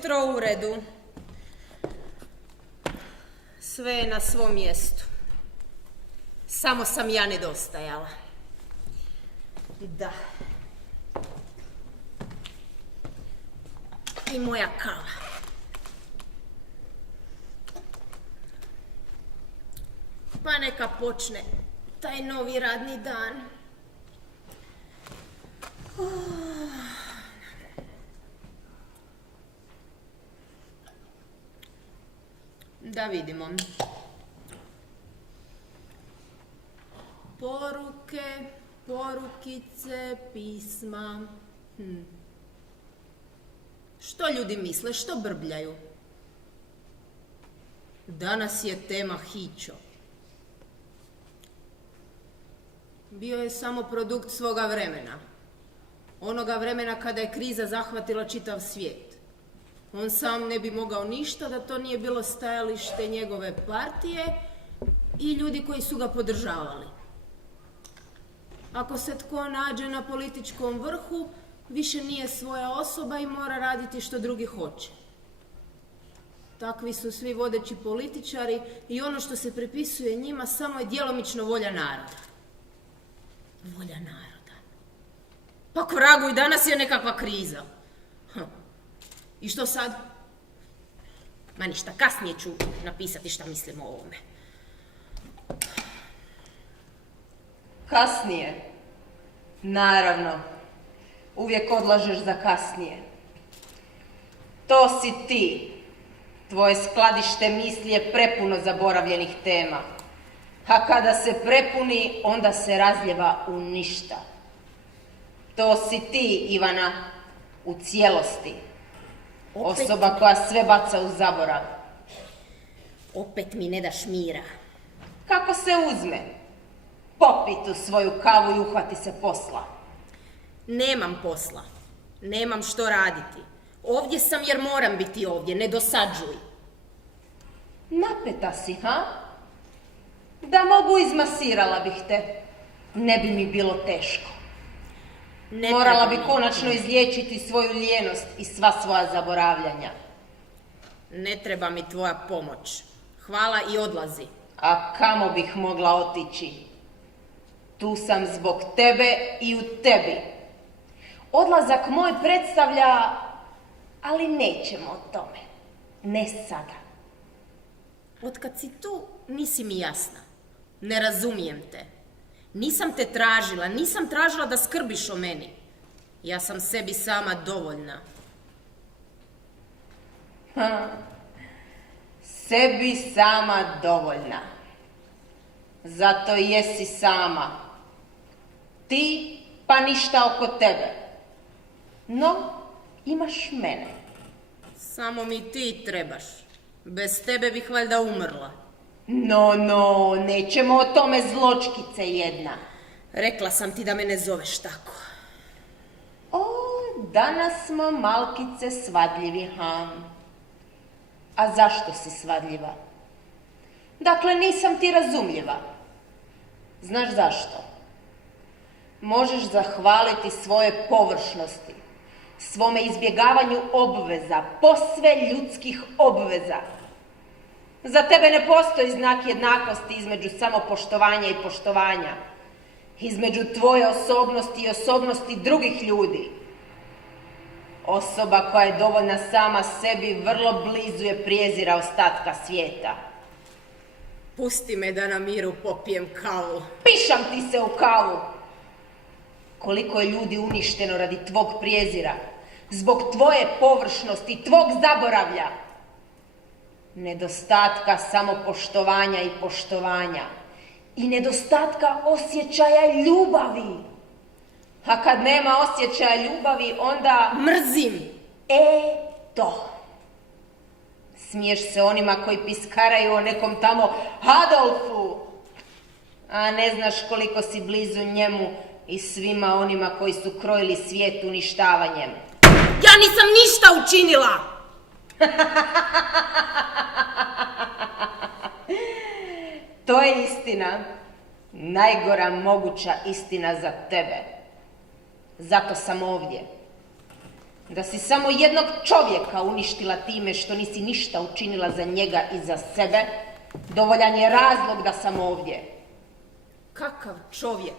jutro u uredu. Sve je na svom mjestu. Samo sam ja nedostajala. Da. I moja kava. Pa neka počne taj novi radni dan. Da vidimo. Poruke, porukice, pisma. Što ljudi misle, što brbljaju? Danas je tema Hićo. Bio je samo produkt svoga vremena. Onoga vremena kada je kriza zahvatila čitav svijet. On sam ne bi mogao ništa da to nije bilo stajalište njegove partije i ljudi koji su ga podržavali. Ako se tko nađe na političkom vrhu, više nije svoja osoba i mora raditi što drugi hoće. Takvi su svi vodeći političari i ono što se pripisuje njima samo je djelomično volja naroda. Volja naroda. Pa ko vragu, i danas je nekakva kriza. I što sad? Ma ništa, kasnije ću napisati šta mislim o ovome. Kasnije? Naravno. Uvijek odlažeš za kasnije. To si ti. Tvoje skladište misli je prepuno zaboravljenih tema. A kada se prepuni, onda se razljeva u ništa. To si ti, Ivana, u cijelosti. Osoba koja sve baca u zaborav. Opet mi ne daš mira. Kako se uzme? Popi tu svoju kavu i uhvati se posla. Nemam posla. Nemam što raditi. Ovdje sam jer moram biti ovdje, ne dosađuj. Napeta si, ha? Da mogu, izmasirala bih te. Ne bi mi bilo teško. Morala bi konačno izliječiti svoju lijenost i sva svoja zaboravljanja. Ne treba mi tvoja pomoć. Hvala i odlazi. A kamo bih mogla otići? Tu sam zbog tebe i u tebi. Odlazak moj predstavlja, ali nećemo o tome. Ne sada. Otkad si tu, nisi mi jasna. Ne razumijem te. Nisam te tražila, nisam tražila da skrbiš o meni. Ja sam sebi sama dovoljna. Sebi sama dovoljna. Zato jesi sama. Ti pa ništa oko tebe. No, imaš mene. Samo mi ti trebaš. Bez tebe bih valjda umrla. No, nećemo o tome, zločkice jedna. Rekla sam ti da me ne zoveš tako. O, danas smo malkice svadljivi, ha? A zašto si svadljiva? Dakle, nisam ti razumljiva. Znaš zašto? Možeš zahvaliti svoje površnosti, svome izbjegavanju obveza, posve ljudskih obveza. Za tebe ne postoji znak jednakosti između samopoštovanja i poštovanja, između tvoje osobnosti i osobnosti drugih ljudi. Osoba koja je dovoljna sama sebi vrlo blizu je prijezira ostatka svijeta. Pusti me da na miru popijem kavu. Pišam ti se u kavu! Koliko je ljudi uništeno radi tvog prijezira, zbog tvoje površnosti, tvog zaboravlja, nedostatka samopoštovanja i poštovanja i nedostatka osjećaja ljubavi. A kad nema osjećaja ljubavi, onda... Mrzim! To. Smiješ se onima koji piskaraju o nekom tamo Adolfu, a ne znaš koliko si blizu njemu i svima onima koji su krojili svijet uništavanjem. Ja nisam ništa učinila! To je istina. Najgora moguća istina za tebe. Zato sam ovdje. Da si samo jednog čovjeka uništila time što nisi ništa učinila za njega i za sebe, dovoljan je razlog da sam ovdje. Kakav čovjek?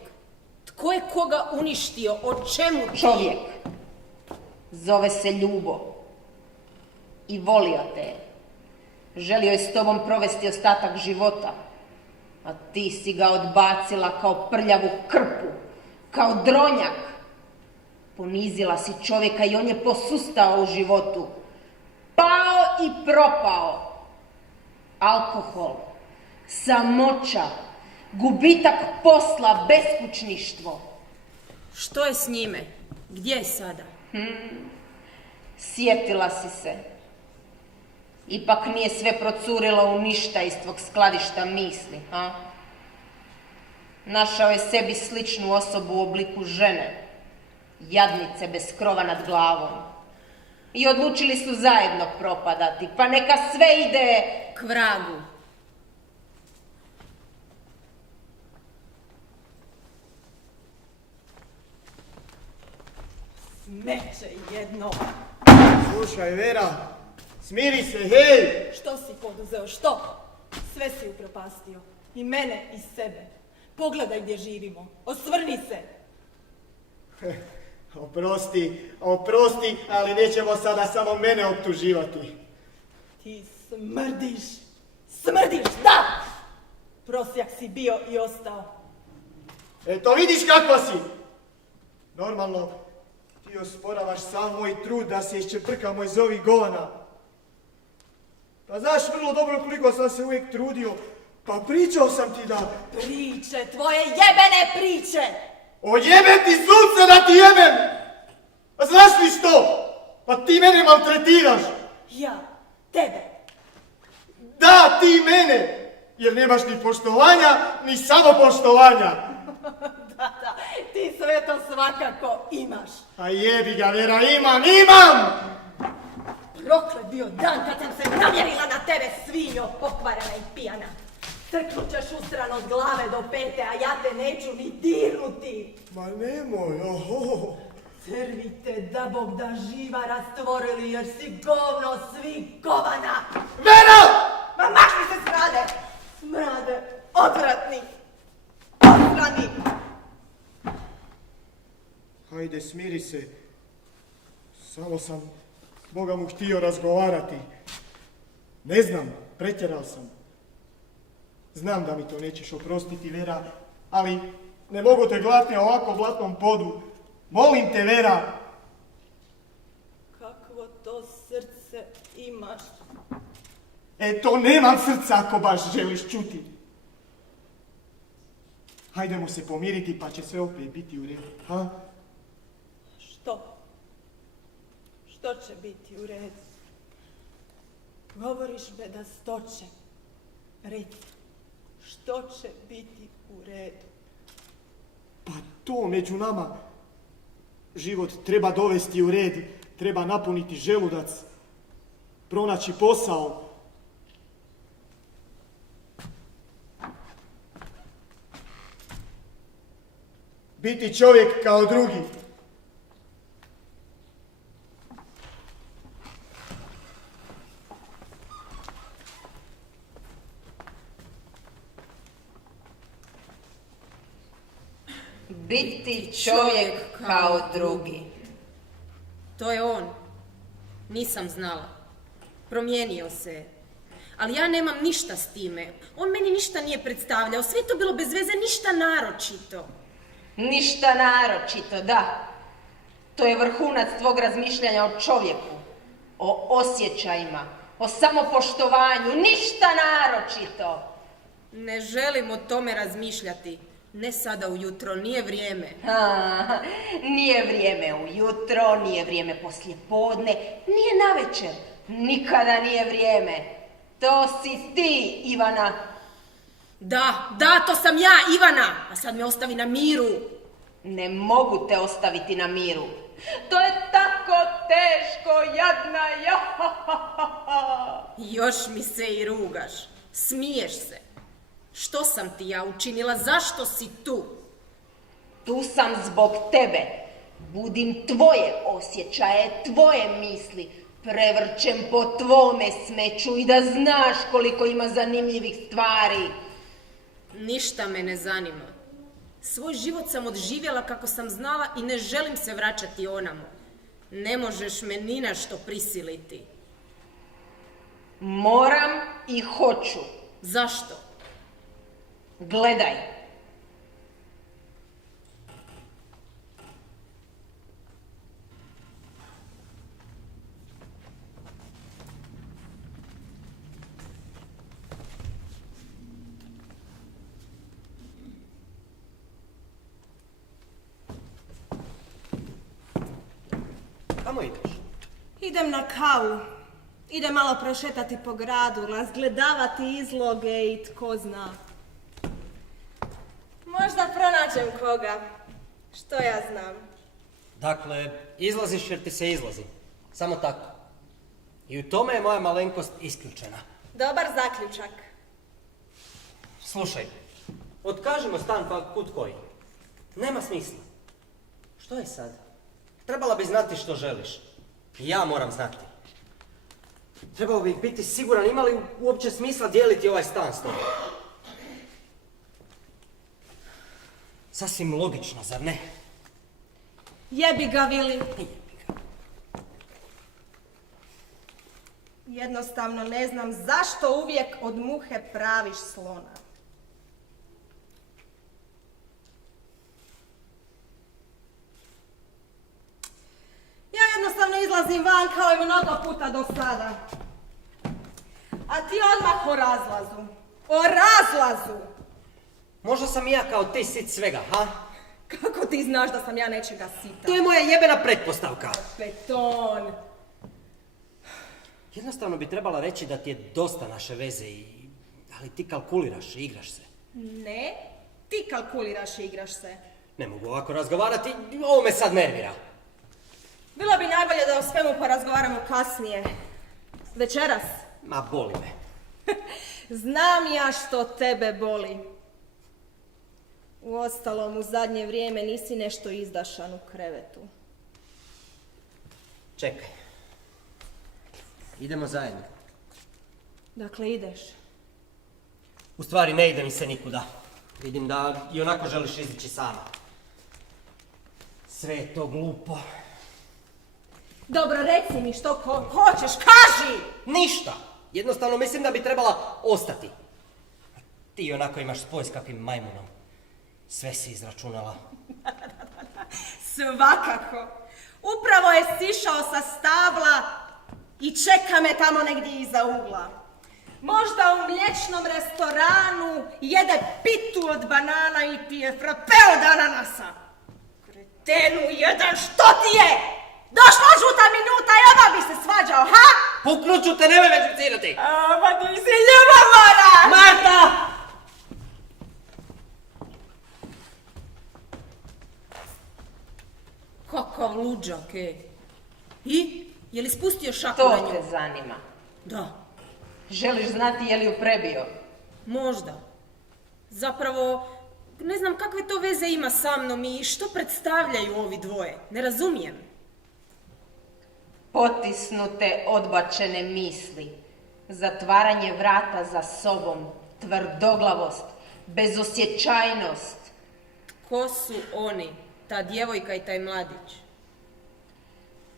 Tko je koga uništio? O čemu ti? Čovjek. Zove se Ljubo. I volio te je. Želio je s tobom provesti ostatak života. A ti si ga odbacila kao prljavu krpu, kao dronjak. Ponizila si čovjeka i on je posustao u životu. Pao i propao. Alkohol, samoća, gubitak posla, beskućništvo. Što je s njime? Gdje je sada? Sjetila si se. Ipak nije sve procurilo u ništa iz tvog skladišta misli, ha? Našao je sebi sličnu osobu u obliku žene, jadnice bez krova nad glavom. I odlučili su zajedno propadati, pa neka sve ide k vragu. Smeće jedno. Slušaj, Vera, smiri se, hej! Što si poduzeo, što? Sve si upropastio. I mene i sebe. Pogledaj gdje živimo. Osvrni se. Oprosti, ali nećemo sada samo mene optuživati. Ti smrdiš. Smrdiš, da! Prosjak si bio i ostao. Eto, vidiš kakva si! Normalno, ti osporavaš sam moj trud da se iščeprkamo iz ovih govana. Pa znaš vrlo dobro koliko sam se uvijek trudio, pa pričao sam ti da... Priče, tvoje jebene priče! O jebem ti sunce da ti jebem! A znaš li što? Pa ti mene maltretiraš! Ja, tebe. Da, ti mene! Jer nemaš ni poštovanja, ni samopoštovanja! Da, ti sve to svakako imaš. A jebi ga, Vera, imam! Proklet bio dan kad sam se namjerila na tebe, svinjo, pokvarena i pijana. Crknut ćeš ustran od glave do pete, a ja te neću ni dirnuti. Ma nemoj, oho. Crvite da Bog da živa rastvorili, jer si govno svih govana. Vera! Ma makni se, smrade! Smrade, odvratni, odvrani. Hajde, smiri se. Samo sam Boga mu htio razgovarati. Ne znam, pretjeral sam. Znam da mi to nećeš oprostiti, Vera, ali ne mogu te gledati na ovako blatnom podu. Molim te, Vera. Kakvo to srce imaš. Eto, nemam srca ako baš želiš čuti. Hajdemo se pomiriti pa će sve opet biti u redu, ha? Što? Što će biti u redu? Govoriš bedastoće. Reci, što će biti u redu? Pa to među nama. Život treba dovesti u red, treba napuniti želudac, pronaći posao. Biti čovjek kao drugi. Biti čovjek kao drugi. To je on. Nisam znala. Promijenio se je. Ali ja nemam ništa s time. On meni ništa nije predstavljao. Sve to bilo bez veze, ništa naročito. Ništa naročito, da. To je vrhunac tvog razmišljanja o čovjeku, o osjećajima, o samopoštovanju. Ništa naročito. Ne želim o tome razmišljati. Ne sada ujutro, nije vrijeme. Nije vrijeme ujutro, nije vrijeme poslije podne, nije navečer. Nikada nije vrijeme. To si ti, Ivana. Da, to sam ja, Ivana. A sad me ostavi na miru. Ne mogu te ostaviti na miru. To je tako teško, jadna, Još mi se i rugaš. Smiješ se. Što sam ti ja učinila? Zašto si tu? Tu sam zbog tebe. Budim tvoje osjećaje, tvoje misli, prevrćem po tvome smeću i da znaš koliko ima zanimljivih stvari. Ništa me ne zanima. Svoj život sam odživjela kako sam znala i ne želim se vraćati onamo. Ne možeš me ni na što prisiliti. Moram i hoću. Zašto? Gledaj. Kamo ideš? Idem na kavu. Idem malo prošetati po gradu, razgledavati izloge i tko zna. Možda pronađem koga. Što ja znam. Dakle, izlaziš jer ti se izlazi. Samo tako. I u tome je moja malenkost isključena. Dobar zaključak. Slušaj, otkažimo stan pa kud koji. Nema smisla. Što je sad? Trebala bi znati što želiš. I ja moram znati. Trebao bih biti siguran ima li uopće smisla dijeliti ovaj stan s tobom. Sasvim logično, zar ne? Jebi ga, Vili. Jednostavno ne znam zašto uvijek od muhe praviš slona. Ja jednostavno izlazim van kao i mnogo puta do sada. A ti odmah o razlazu. O razlazu! Možda sam i ja kao ti sit svega, ha? Kako ti znaš da sam ja nečega sita? To je moja jebena pretpostavka. Beton. Jednostavno bi trebala reći da ti je dosta naše veze ali ti kalkuliraš i igraš se. Ne, ti kalkuliraš i igraš se. Ne mogu ovako razgovarati, ovo me sad nervira. Bilo bi najbolje da o svemu porazgovaramo kasnije. Večeras. Ma boli me. Znam ja što tebe boli. Uostalom, u zadnje vrijeme nisi nešto izdašan u krevetu. Čekaj. Idemo zajedno. Dakle, ideš. U stvari ne ide mi se nikuda. Vidim da i onako želiš izići sama. Sve je to glupo. Dobro, reci mi što hoćeš, kaži! Ništa! Jednostavno mislim da bi trebala ostati. Ti onako imaš spoj s kakvim majmunom. Sve si izračunala. Svakako. Upravo je sišao sa stabla i čeka me tamo negdje iza ugla. Možda u mliječnom restoranu jede pitu od banana i pije frape od ananasa. Kretenu jedan, što ti je? Došla žuta minuta i odmah bi se svađao, ha? Puknut ću te, nemoj već vicirati! Pa ti si ljubomora! Marta! Kakav luđak, I? Je li spustio šaku To na nju? te zanima. Da, Želiš znati je li ju prebio? možda. Zapravo, ne znam kakve to veze ima sa mnom i što predstavljaju ovi dvoje. Ne razumijem. Potisnute, odbačene misli, zatvaranje vrata za sobom, tvrdoglavost, bezosjećajnost. Ko su oni, ta djevojka i taj mladić?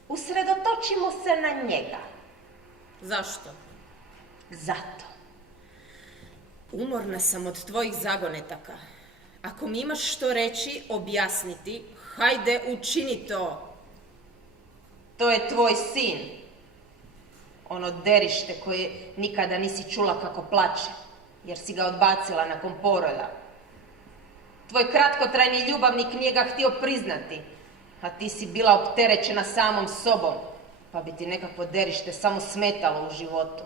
Usredotočimo se na njega. Zašto? Zato. Umorna sam od tvojih zagonetaka. Ako mi imaš što reći, objasniti, hajde učini to. To je tvoj sin. Ono derište koje nikada nisi čula kako plače, jer si ga odbacila nakon poroda. Tvoj kratkotrajni ljubavnik nije ga htio priznati, a ti si bila opterećena samom sobom, pa bi ti nekakvo derište samo smetalo u životu.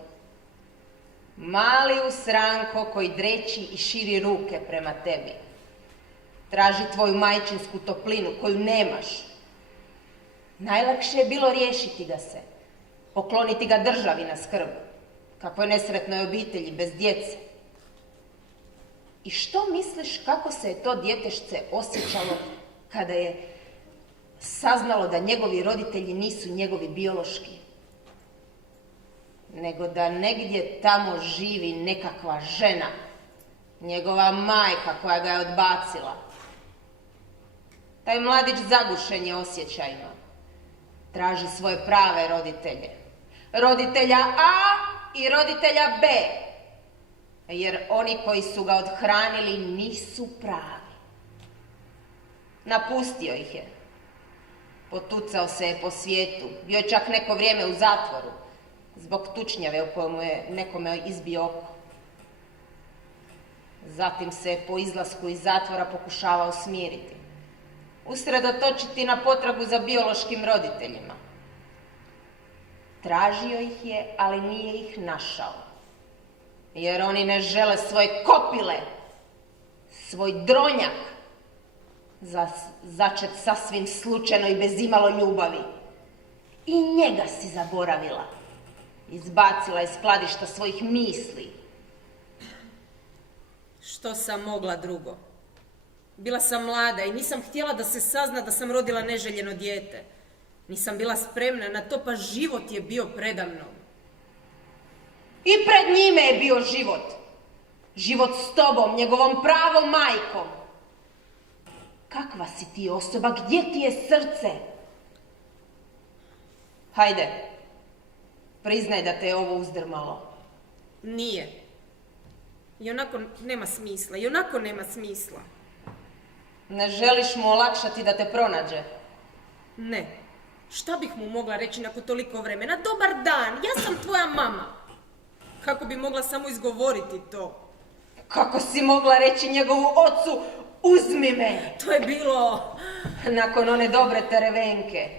Mali usranko koji dreći i širi ruke prema tebi. Traži tvoju majčinsku toplinu koju nemaš. Najlakše je bilo riješiti ga se, pokloniti ga državi na skrb, kakvoj nesretnoj obitelji bez djece. I što misliš kako se je to djetešce osjećalo kada je saznalo da njegovi roditelji nisu njegovi biološki, nego da negdje tamo živi nekakva žena, njegova majka koja ga je odbacila. Taj mladić zagušen je osjećajima. Traži svoje prave roditelje. Roditelja A i roditelja B. Jer oni koji su ga othranili nisu pravi. Napustio ih je. Potucao se je po svijetu. Bio je čak neko vrijeme u zatvoru. Zbog tučnjave u kojemu je nekome izbio oko. Zatim se je po izlasku iz zatvora pokušavao smiriti. Usredotočiti na potragu za biološkim roditeljima. Tražio ih je, ali nije ih našao. Jer oni ne žele svoje kopile, svoj dronjak, začet sasvim slučajno i bez imalo ljubavi. I njega si zaboravila. Izbacila iz skladišta svojih misli. Što sam mogla drugo? Bila sam mlada i nisam htjela da se sazna da sam rodila neželjeno dijete. Nisam bila spremna na to, pa život je bio predamnom. I pred njime je bio život. Život s tobom, njegovom pravom majkom. Kakva si ti osoba? Gdje ti je srce? Hajde, priznaj da te je ovo uzdrmalo. Nije. Ionako nema smisla, ionako nema smisla. Ne želiš mu olakšati da te pronađe? Ne. Šta bih mu mogla reći nakon toliko vremena? Dobar dan, ja sam tvoja mama. Kako bi mogla samo izgovoriti to? Kako si mogla reći njegovu ocu, uzmi me? To je bilo... Nakon one dobre terevenke,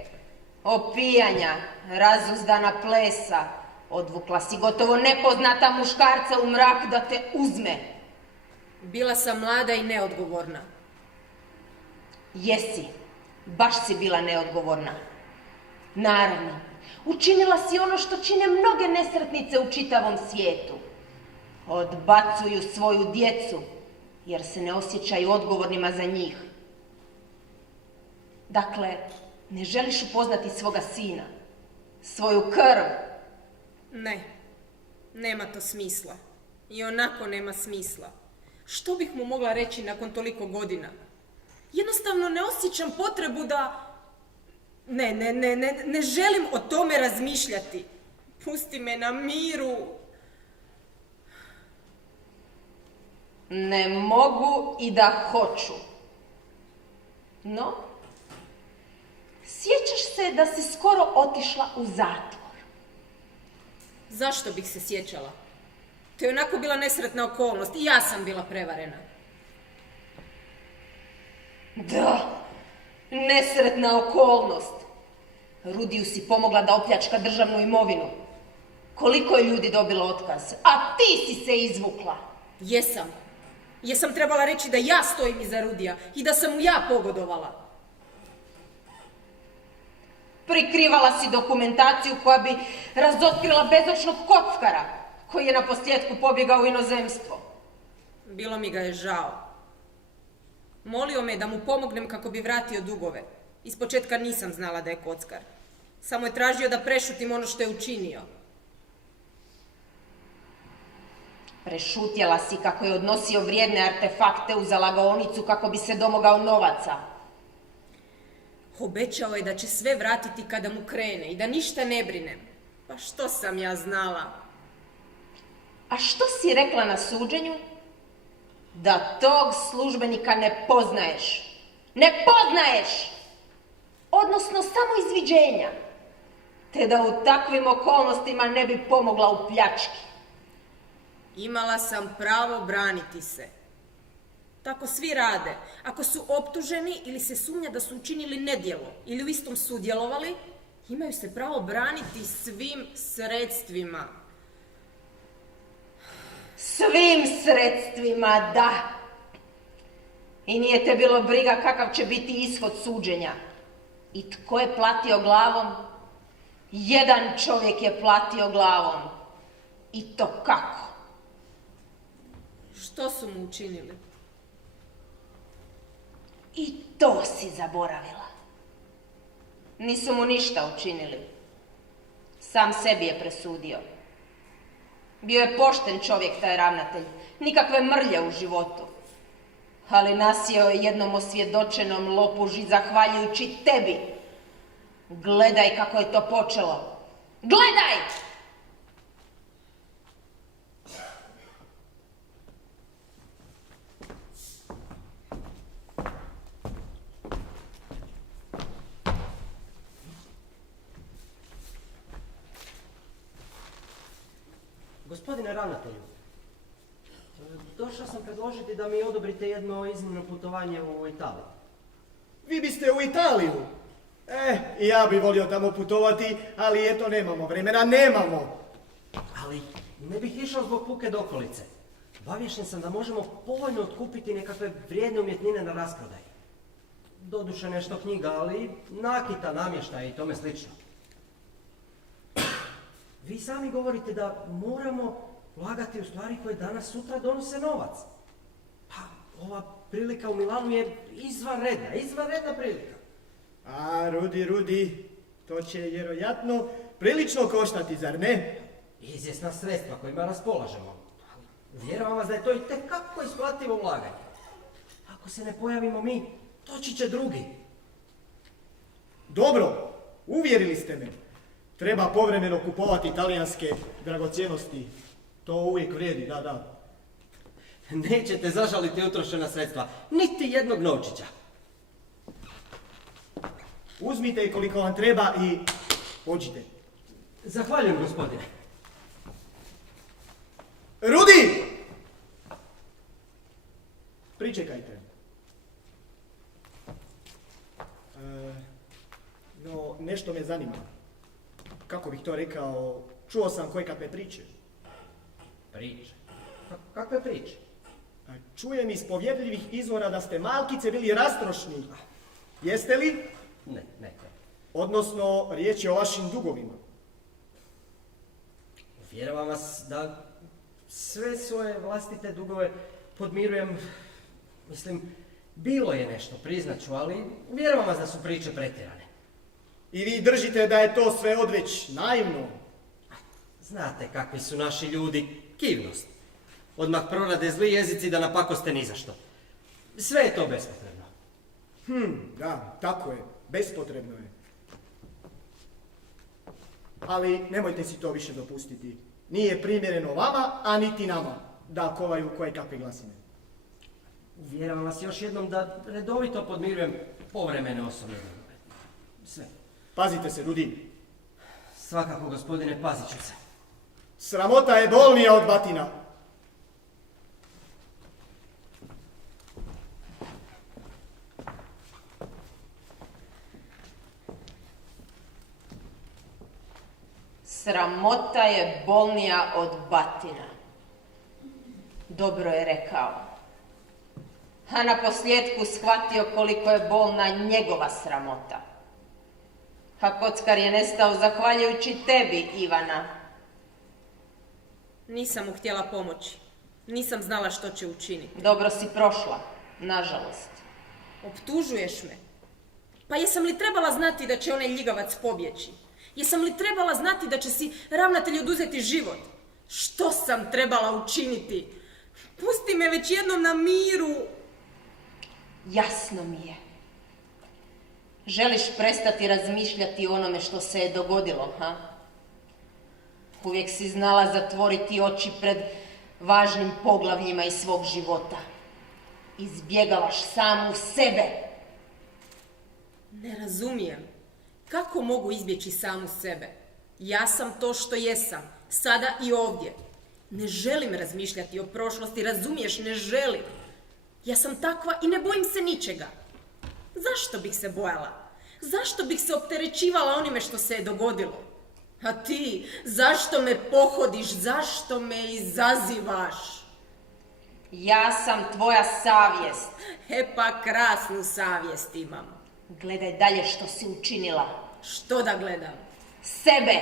opijanja, razuzdana plesa, odvukla si gotovo nepoznata muškarca u mrak da te uzme. Bila sam mlada i neodgovorna. Jesi, baš si bila neodgovorna. Naravno, učinila si ono što čine mnoge nesretnice u čitavom svijetu. Odbacuju svoju djecu, jer se ne osjećaju odgovornima za njih. Dakle, ne želiš upoznati svoga sina, svoju krv. Ne, nema to smisla. Ionako nema smisla. Što bih mu mogla reći nakon toliko godina? Jednostavno ne osjećam potrebu da... Ne želim o tome razmišljati. Pusti me na miru. Ne mogu i da hoću. No, sjećaš se da si skoro otišla u zatvor. Zašto bih se sjećala? To je onako bila nesretna okolnost i ja sam bila prevarena. Da, nesretna okolnost. Rudiju si pomogla da opljačka državnu imovinu. Koliko je ljudi dobilo otkaz, a ti si se izvukla. Jesam trebala reći da ja stojim iza Rudija i da sam mu ja pogodovala. Prikrivala si dokumentaciju koja bi razotkrila bezočnog kockara koji je na posljedku pobjegao u inozemstvo. Bilo mi ga je žao. Molio me da mu pomognem kako bi vratio dugove. Ispočetka nisam znala da je kockar. Samo je tražio da prešutim ono što je učinio. Prešutjela si kako je odnosio vrijedne artefakte u zalagaonicu kako bi se domogao novaca. Obećao je da će sve vratiti kada mu krene i da ništa ne brinem. Pa što sam ja znala? A što si rekla na suđenju? Da tog službenika ne poznaješ. Ne poznaješ! Odnosno samo iz viđenja. Te da u takvim okolnostima ne bi pomogla u pljački. Imala sam pravo braniti se. Tako svi rade. Ako su optuženi ili se sumnja da su učinili nedjelo ili u istom sudjelovali, imaju se pravo braniti svim sredstvima. Svim sredstvima, da. I nije te bilo briga kakav će biti ishod suđenja. I tko je platio glavom? Jedan čovjek je platio glavom. I to kako? Što su mu učinili? I to si zaboravila. Nisu mu ništa učinili. Sam sebi je presudio. Bio je pošten čovjek, taj ravnatelj. Nikakve mrlje u životu. Ali nasjeo je jednom osvjedočenom lopuži zahvaljujući tebi. Gledaj kako je to počelo. Gledaj! Gospodine ravnatelju, došao sam predložiti da mi odobrite jedno iznimno putovanje u Italiju. Vi biste u Italiju? I ja bi volio tamo putovati, ali eto nemamo vremena, nemamo. Ali ne bih išao zbog puke dokolice. Obavješten sam da možemo povoljno otkupiti nekakve vrijedne umjetnine na rasprodaj. Doduše nešto knjiga, ali nakita, namještaja i tome slično. Vi sami govorite da moramo ulagati u stvari koje danas sutra donose novac. Pa ova prilika u Milanu je izvanredna prilika. A, Rudi, to će vjerojatno prilično koštati, zar ne? Izvjesna sredstva kojima raspolažemo. Vjerujem vas da je to i tekako isplativo ulaganje. Ako se ne pojavimo mi, doći će drugi. Dobro, uvjerili ste me. Treba povremeno kupovati talijanske dragocjenosti. To uvijek vrijedi, da. Nećete zažaliti utrošena sredstva, niti jednog novčića. Uzmite i koliko vam treba i pođite. Zahvaljujem, gospodine. Rudi! Pričekajte. No, nešto me zanima. Kako bih to rekao, čuo sam kojekakve priče. Priče? Kakve priče? Čujem iz povjerljivih izvora da ste malkice bili rastrošni. Jeste li? Ne. Odnosno, riječ je o vašim dugovima. Uvjeravam vas da sve svoje vlastite dugove podmirujem. Mislim, bilo je nešto, priznaću, ali uvjeravam vas da su priče pretjerane. I vi držite da je to sve odveć naivno? Znate kakvi su naši ljudi, kivnost. Odmah prorade zli jezici da napakoste ni za što. Sve je to bespotrebno. Da, tako je, bespotrebno je. Ali nemojte si to više dopustiti. Nije primjereno vama, a niti nama, da kovaju kojekakve glasine. Uvjeravam vas još jednom da redovito podmirujem povremene osobne dugove. Sve. Pazite se, Rudi. Svakako, gospodine, pazit ću se. Sramota je bolnija od batina. Sramota je bolnija od batina. Dobro je rekao. A na posljedku shvatio koliko je bolna njegova sramota. A kockar je nestao zahvaljujući tebi, Ivana. Nisam mu htjela pomoći. Nisam znala što će učiniti. Dobro si prošla, nažalost. Optužuješ me. Pa jesam li trebala znati da će onaj ljigavac pobjeći? Jesam li trebala znati da će si ravnatelj oduzeti život? Što sam trebala učiniti? Pusti me već jednom na miru. Jasno mi je. Želiš prestati razmišljati o onome što se je dogodilo, ha? Uvijek si znala zatvoriti oči pred važnim poglavljima iz svog života. Izbjegavaš samu sebe. Ne razumijem. Kako mogu izbjeći samu sebe? Ja sam to što jesam, sada i ovdje. Ne želim razmišljati o prošlosti, razumiješ, ne želim. Ja sam takva i ne bojim se ničega. Zašto bih se bojala? Zašto bih se opterećivala onime što se je dogodilo? A ti, zašto me pohodiš, zašto me izazivaš? Ja sam tvoja savjest. Pa krasnu savjest imam. Gledaj dalje što si učinila. Što da gledam? Sebe.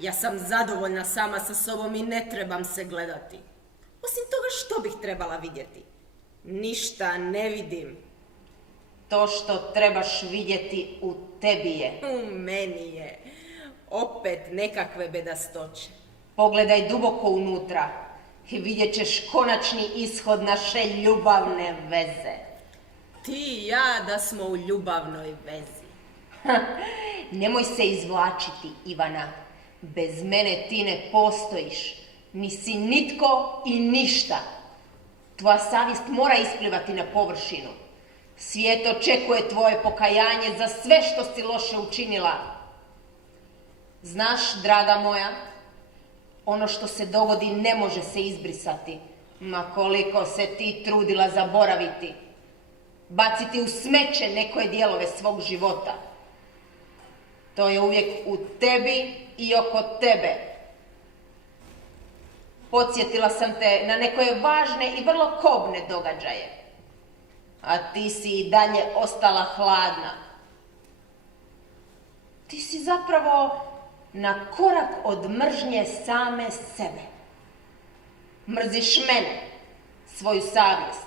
Ja sam zadovoljna sama sa sobom i ne trebam se gledati. Osim toga, što bih trebala vidjeti? Ništa ne vidim. To što trebaš vidjeti u tebi je. U meni je. Opet nekakve bedastoće. Pogledaj duboko unutra i vidjet ćeš konačni ishod naše ljubavne veze. Ti i ja da smo u ljubavnoj vezi. Nemoj se izvlačiti, Ivana. Bez mene ti ne postojiš. Nisi nitko i ništa. Tvoja savjest mora isplivati na površinu. Svijet očekuje tvoje pokajanje za sve što si loše učinila. Znaš, draga moja, ono što se dogodi ne može se izbrisati, ma koliko se ti trudila zaboraviti. Baciti u smeće nekoje dijelove svog života. To je uvijek u tebi i oko tebe. Podsjetila sam te na nekoje važne i vrlo kobne događaje. A ti si i dalje ostala hladna. Ti si zapravo na korak od mržnje same sebe. Mrziš mene, svoju savjest.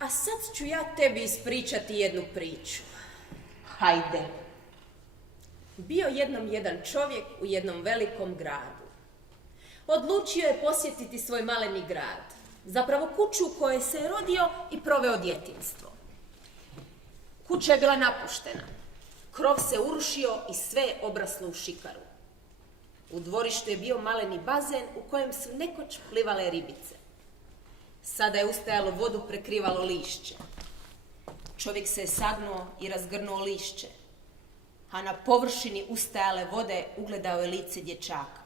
A sad ću ja tebi ispričati jednu priču. Hajde. Bio jednom jedan čovjek u jednom velikom gradu. Odlučio je posjetiti svoj maleni grad, zapravo kuću u kojoj se je rodio i proveo djetinjstvo. Kuća je bila napuštena, krov se urušio i sve je obraslo u šikaru. U dvorištu je bio maleni bazen u kojem su nekoć plivale ribice. Sada je ustajalo vodu prekrivalo lišće. Čovjek se je sagnuo i razgrnuo lišće, a na površini ustajale vode ugledao je lice dječaka.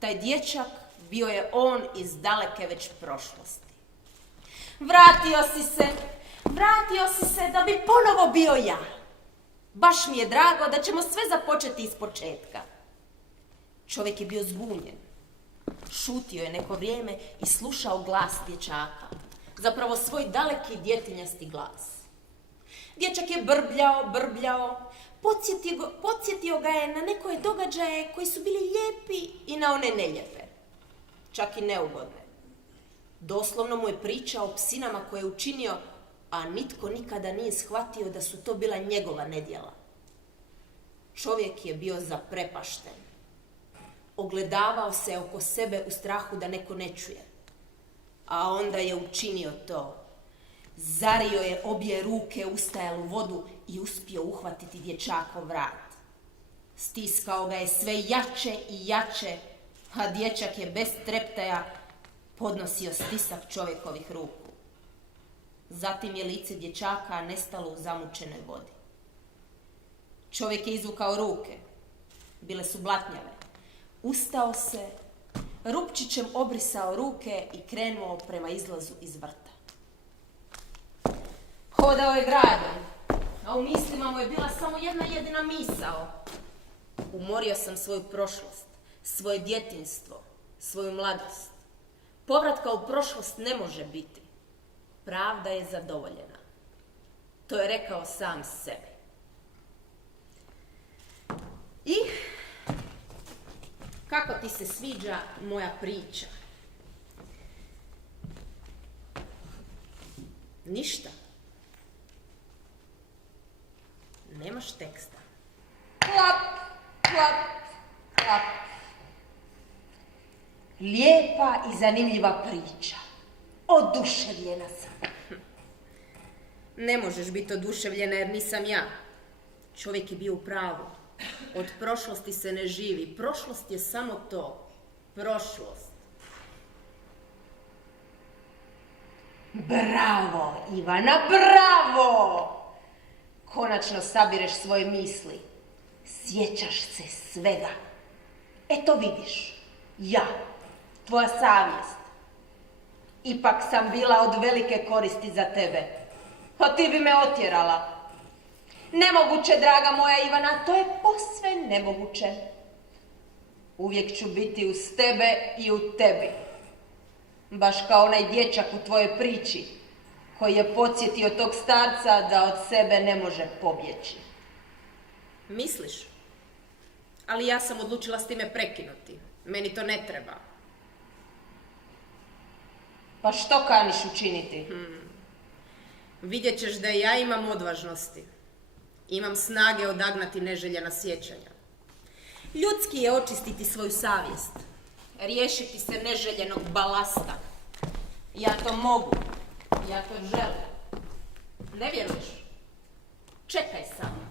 Taj dječak bio je on iz daleke već prošlosti. Vratio si se da bi ponovo bio ja. Baš mi je drago da ćemo sve započeti iz početka. Čovjek je bio zbunjen. Šutio je neko vrijeme i slušao glas dječaka. Zapravo svoj daleki djetinjasti glas. Dječak je brbljao, podsjetio ga je na nekoje događaje koji su bili lijepi i na one nelijepe. Čak i neugodne. Doslovno mu je pričao o psinama koje je učinio, a nitko nikada nije shvatio da su to bila njegova nedjela. Čovjek je bio zaprepašten. Ogledavao se oko sebe u strahu da neko ne čuje. A onda je učinio to. Zario je obje ruke u ustajalu vodu i uspio uhvatiti dječakov vrat. Stiskao ga je sve jače i jače, a dječak je bez treptaja podnosio stisak čovjekovih ruku. Zatim je lice dječaka nestalo u zamučenoj vodi. Čovjek je izvukao ruke. Bile su blatnjave. Ustao se, rupčićem obrisao ruke i krenuo prema izlazu iz vrta. Hodao je gradom, a u mislima mu je bila samo jedna jedina misao. Umorio sam svoju prošlost, svoje djetinjstvo, svoju mladost. Povratka u prošlost ne može biti. Pravda je zadovoljena. To je rekao sam sebi. I kako ti se sviđa moja priča? Ništa. Nemaš teksta. Klap, klap, klap. Lijepa i zanimljiva priča. Oduševljena sam. Ne možeš biti oduševljena jer nisam ja. Čovjek je bio u pravu. Od prošlosti se ne živi. Prošlost je samo to. Prošlost. Bravo, Ivana, bravo! Konačno sabireš svoje misli. Sjećaš se svega. Eto vidiš, ja, tvoja savjest. Ipak sam bila od velike koristi za tebe. A ti bi me otjerala. Nemoguće, draga moja Ivana, to je posve nemoguće. Uvijek ću biti uz tebe i u tebi. Baš kao onaj dječak u tvojoj priči, koji je podsjetio tog starca da od sebe ne može pobjeći. Misliš? Ali ja sam odlučila s time prekinuti. Meni to ne treba. Pa što kaniš učiniti? vidjet ćeš da i ja imam odvažnosti. Imam snage odagnati neželjena sjećanja. Ljudski je očistiti svoju savjest, riješiti se neželjenog balasta. Ja to mogu, ja to želim. Ne vjeruješ? Čekaj samo.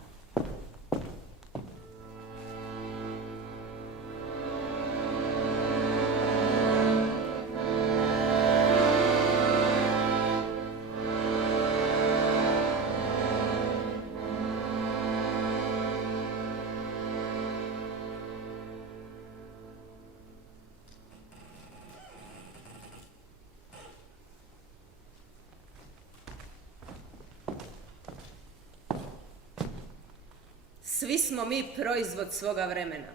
Svi smo mi proizvod svoga vremena.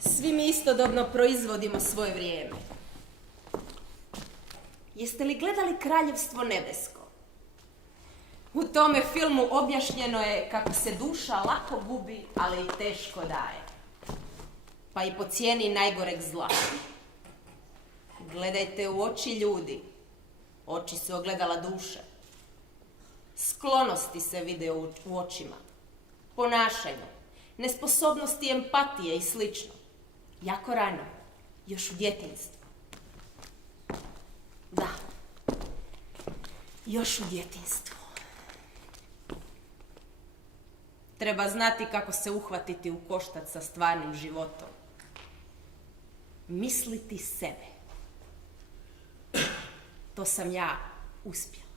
Svi mi istodobno proizvodimo svoje vrijeme. Jeste li gledali Kraljevstvo nebesko? U tome filmu objašnjeno je kako se duša lako gubi, ali i teško daje. Pa i po cijeni najgoreg zla. Gledajte u oči ljudi. Oči su ogledala duše. Sklonosti se vide u očima. Ponašanje, nesposobnosti empatije i slično. Jako rano, još u djetinjstvu. Da, još u djetinjstvu. Treba znati kako se uhvatiti u koštac sa stvarnim životom. Misliti sebe. To sam ja uspjela.